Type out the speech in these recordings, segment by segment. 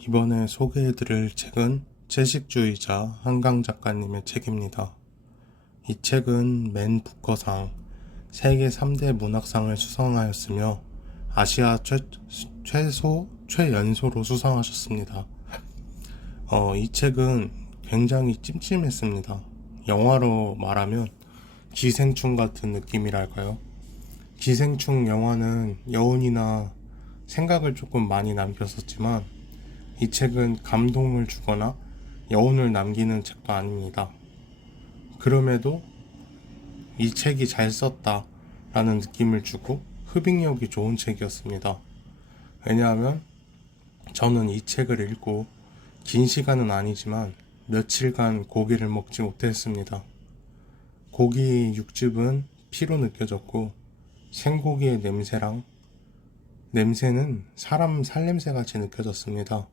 이번에 소개해드릴 책은 채식주의자 한강 작가님의 책입니다. 이 책은 맨 부커상 세계 3대 문학상을 수상하였으며 아시아 최연소로 수상하셨습니다. 이 책은 굉장히 찜찜했습니다. 영화로 말하면 기생충 같은 느낌이랄까요? 기생충 영화는 여운이나 생각을 조금 많이 남겼었지만 이 책은 감동을 주거나 여운을 남기는 책도 아닙니다. 그럼에도 이 책이 잘 썼다 라는 느낌을 주고 흡입력이 좋은 책이었습니다. 왜냐하면 저는 이 책을 읽고 긴 시간은 아니지만 며칠간 고기를 먹지 못했습니다. 고기 육즙은 피로 느껴졌고 생고기의 냄새는 사람 살냄새 같이 느껴졌습니다.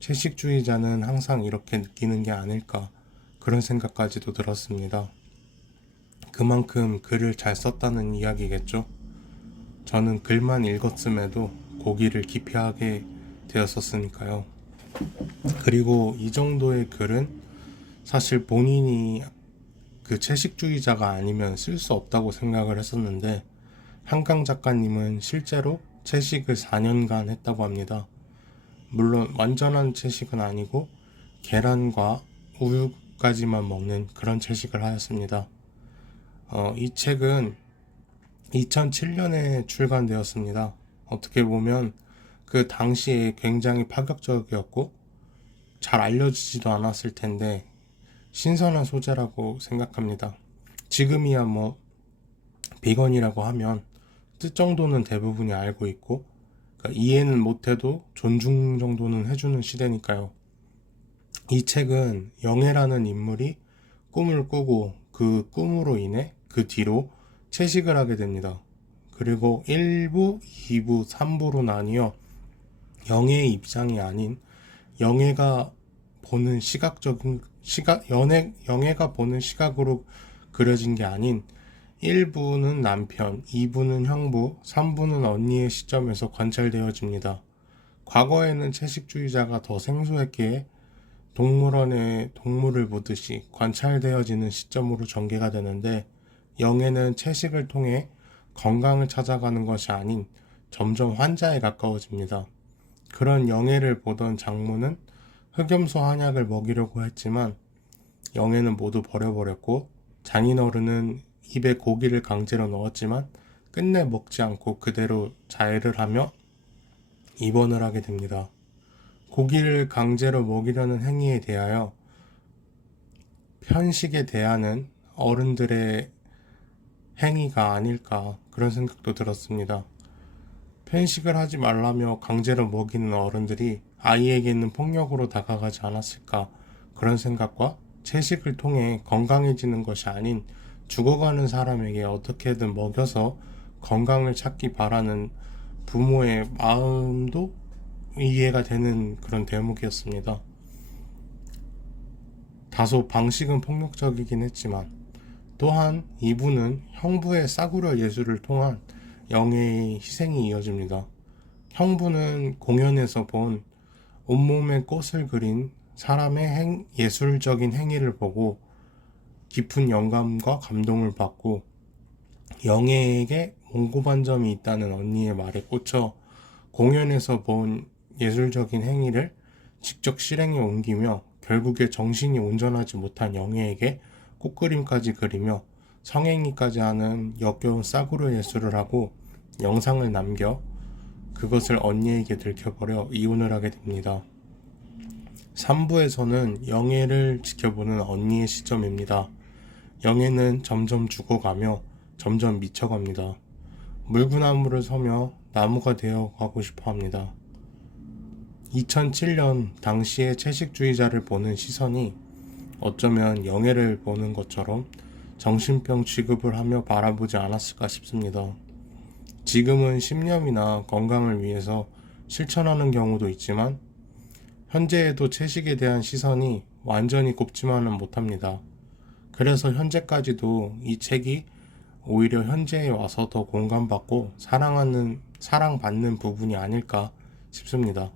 채식주의자는 항상 이렇게 느끼는 게 아닐까 그런 생각까지도 들었습니다. 그만큼 글을 잘 썼다는 이야기겠죠. 저는 글만 읽었음에도 고기를 기피하게 되었었으니까요. 그리고 이 정도의 글은 사실 본인이 그 채식주의자가 아니면 쓸 수 없다고 생각을 했었는데 한강 작가님은 실제로 채식을 4년간 했다고 합니다. 물론 완전한 채식은 아니고 계란과 우유까지만 먹는 그런 채식을 하였습니다. 이 책은 2007년에 출간되었습니다. 어떻게 보면 그 당시에 굉장히 파격적이었고 잘 알려지지도 않았을 텐데 신선한 소재라고 생각합니다. 지금이야 비건이라고 하면 뜻 정도는 대부분이 알고 있고 그러니까 이해는 못해도 존중 정도는 해주는 시대니까요. 이 책은 영애라는 인물이 꿈을 꾸고 그 꿈으로 인해 그 뒤로 채식을 하게 됩니다. 그리고 1부, 2부, 3부로 나뉘어 영애의 입장이 아닌 영애가 보는 영애가 보는 시각으로 그려진 게 아닌 1부는 남편, 2부는 형부, 3부는 언니의 시점에서 관찰되어집니다. 과거에는 채식주의자가 더 생소했기에 동물원에 동물을 보듯이 관찰되어지는 시점으로 전개가 되는데 영애는 채식을 통해 건강을 찾아가는 것이 아닌 점점 환자에 가까워집니다. 그런 영애를 보던 장모는 흑염소 한약을 먹이려고 했지만 영애는 모두 버려버렸고 장인어른은 입에 고기를 강제로 넣었지만 끝내 먹지 않고 그대로 자해를 하며 입원을 하게 됩니다. 고기를 강제로 먹이려는 행위에 대하여 편식에 대하는 어른들의 행위가 아닐까 그런 생각도 들었습니다. 편식을 하지 말라며 강제로 먹이는 어른들이 아이에게는 폭력으로 다가가지 않았을까 그런 생각과 채식을 통해 건강해지는 것이 아닌 죽어가는 사람에게 어떻게든 먹여서 건강을 찾기 바라는 부모의 마음도 이해가 되는 그런 대목이었습니다. 다소 방식은 폭력적이긴 했지만 또한 이분은 형부의 싸구려 예술을 통한 영예의 희생이 이어집니다. 형부는 공연에서 본 온몸에 꽃을 그린 사람의 예술적인 행위를 보고 깊은 영감과 감동을 받고 영애에게 몽고반점이 있다는 언니의 말에 꽂혀 공연에서 본 예술적인 행위를 직접 실행에 옮기며 결국에 정신이 온전하지 못한 영애에게 꽃그림까지 그리며 성행위까지 하는 역겨운 싸구려 예술을 하고 영상을 남겨 그것을 언니에게 들켜버려 이혼을 하게 됩니다. 3부에서는 영애를 지켜보는 언니의 시점입니다. 영애는 점점 죽어가며 점점 미쳐갑니다. 물구나무를 서며 나무가 되어 가고 싶어 합니다. 2007년 당시의 채식주의자를 보는 시선이 어쩌면 영애를 보는 것처럼 정신병 취급을 하며 바라보지 않았을까 싶습니다. 지금은 신념이나 건강을 위해서 실천하는 경우도 있지만 현재에도 채식에 대한 시선이 완전히 곱지만은 못합니다. 그래서 현재까지도 이 책이 오히려 현재에 와서 더 공감받고 사랑받는 부분이 아닐까 싶습니다.